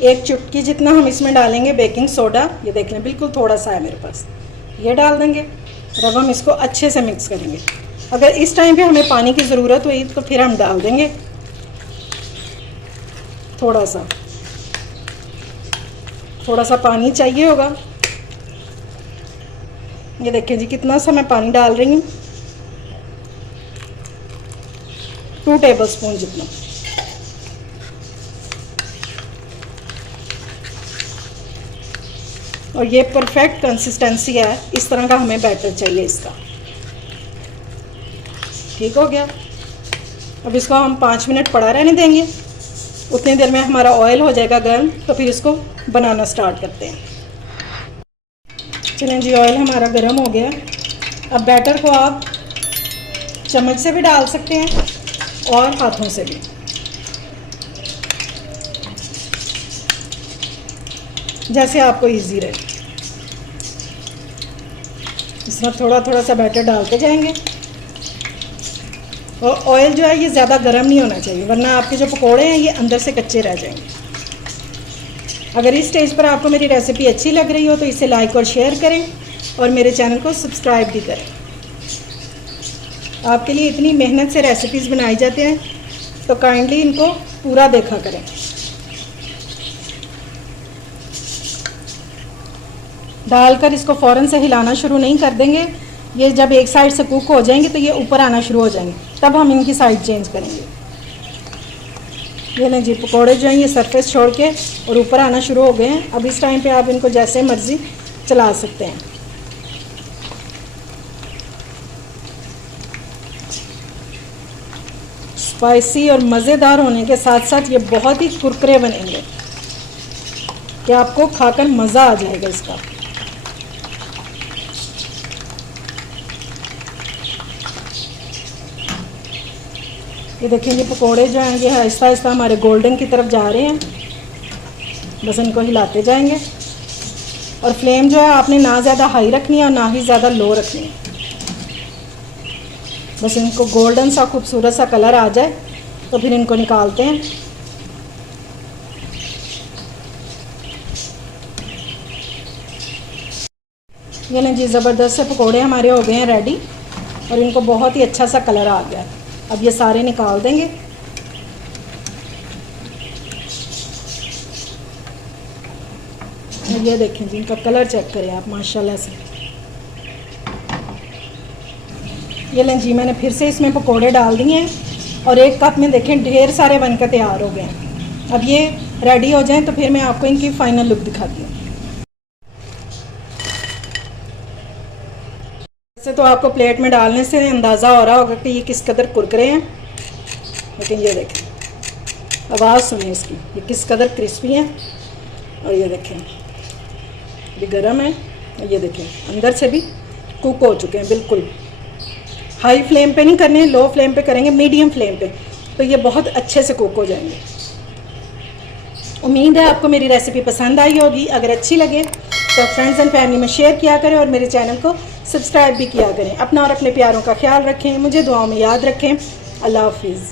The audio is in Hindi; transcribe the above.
1 चुटकी जितना हम इसमें डालेंगे बेकिंग सोडा। ये देख लें बिल्कुल थोड़ा सा है मेरे पास, ये डाल देंगे और अब हम इसको अच्छे से मिक्स करेंगे। अगर इस टाइम पे हमें पानी की ज़रूरत हुई तो फिर हम डाल देंगे थोड़ा सा पानी चाहिए होगा। ये देखें जी कितना सा मैं पानी डाल रही हूँ, 2 टेबलस्पून जितना। और ये परफेक्ट कंसिस्टेंसी है, इस तरह का हमें बैटर चाहिए इसका। ठीक हो गया। अब इसको हम 5 मिनट पड़ा रहने देंगे। उतनी देर में हमारा ऑयल हो जाएगा गर्म, तो फिर इसको बनाना स्टार्ट करते हैं। चलें जी, ऑयल हमारा गर्म हो गया। अब बैटर को आप चम्मच से भी डाल सकते हैं और हाथों से भी, जैसे आपको इजी रहे। इसमें थोड़ा सा बैटर डालते जाएंगे। और ऑयल जो है ये ज़्यादा गर्म नहीं होना चाहिए, वरना आपके जो पकोड़े हैं ये अंदर से कच्चे रह जाएंगे। अगर इस स्टेज पर आपको मेरी रेसिपी अच्छी लग रही हो तो इसे लाइक और शेयर करें और मेरे चैनल को सब्सक्राइब भी करें। आपके लिए इतनी मेहनत से रेसिपीज़ बनाई जाते हैं, तो काइंडली इनको पूरा देखा करें। डालकर इसको फ़ौरन से हिलाना शुरू नहीं कर देंगे। ये जब एक साइड से कुक हो जाएंगे तो ये ऊपर आना शुरू हो जाएंगे, तब हम इनकी साइड चेंज करेंगे। ये लें जी, पकोड़े जो हैं ये सरफेस छोड़ के और ऊपर आना शुरू हो गए हैं। अब इस टाइम पे आप इनको जैसे मर्ज़ी चला सकते हैं। स्पाइसी और मज़ेदार होने के साथ साथ ये बहुत ही कुरकुरे बनेंगे कि आपको खाकर मज़ा आ जाएगा इसका। ये देखिए, ये पकोड़े जो हैं ये आहिस्ता आहिस्ता हमारे गोल्डन की तरफ जा रहे हैं। बस इनको हिलाते जाएंगे। और फ्लेम जो है आपने ना ज़्यादा हाई रखनी है और ना ही ज़्यादा लो रखनी है। बस इनको गोल्डन सा खूबसूरत सा कलर आ जाए तो फिर इनको निकालते हैं। ये लें जी, ज़बरदस्त से पकोड़े हमारे हो गए हैं रेडी और इनको बहुत ही अच्छा सा कलर आ गया। अब ये सारे निकाल देंगे। ये देखें जी, इनका कलर चेक करें आप माशाल्लाह से। ये लें जी, मैंने फिर से इसमें पकोड़े डाल दिए हैं और 1 कप में देखें ढेर सारे बनकर तैयार हो गए हैं। अब ये रेडी हो जाएं तो फिर मैं आपको इनकी फ़ाइनल लुक दिखाती हूँ। वैसे तो आपको प्लेट में डालने से अंदाज़ा हो रहा होगा कि ये किस कदर कुरकुरे हैं, लेकिन ये देखें, आवाज़ सुनिए इसकी, ये किस कदर क्रिस्पी हैं। और ये देखें ये गरम है। ये देखें अंदर से भी कुक हो चुके हैं बिल्कुल। हाई फ्लेम पे नहीं करने, लो फ्लेम पे करेंगे, मीडियम फ्लेम पे, तो ये बहुत अच्छे से कुक हो जाएंगे। उम्मीद है आपको मेरी रेसिपी पसंद आई होगी। अगर अच्छी लगे तो फ्रेंड्स एंड फैमिली में शेयर किया करें और मेरे चैनल को सब्सक्राइब भी किया करें। अपना और अपने प्यारों का ख्याल रखें, मुझे दुआओं में याद रखें। अल्लाह हाफिज़।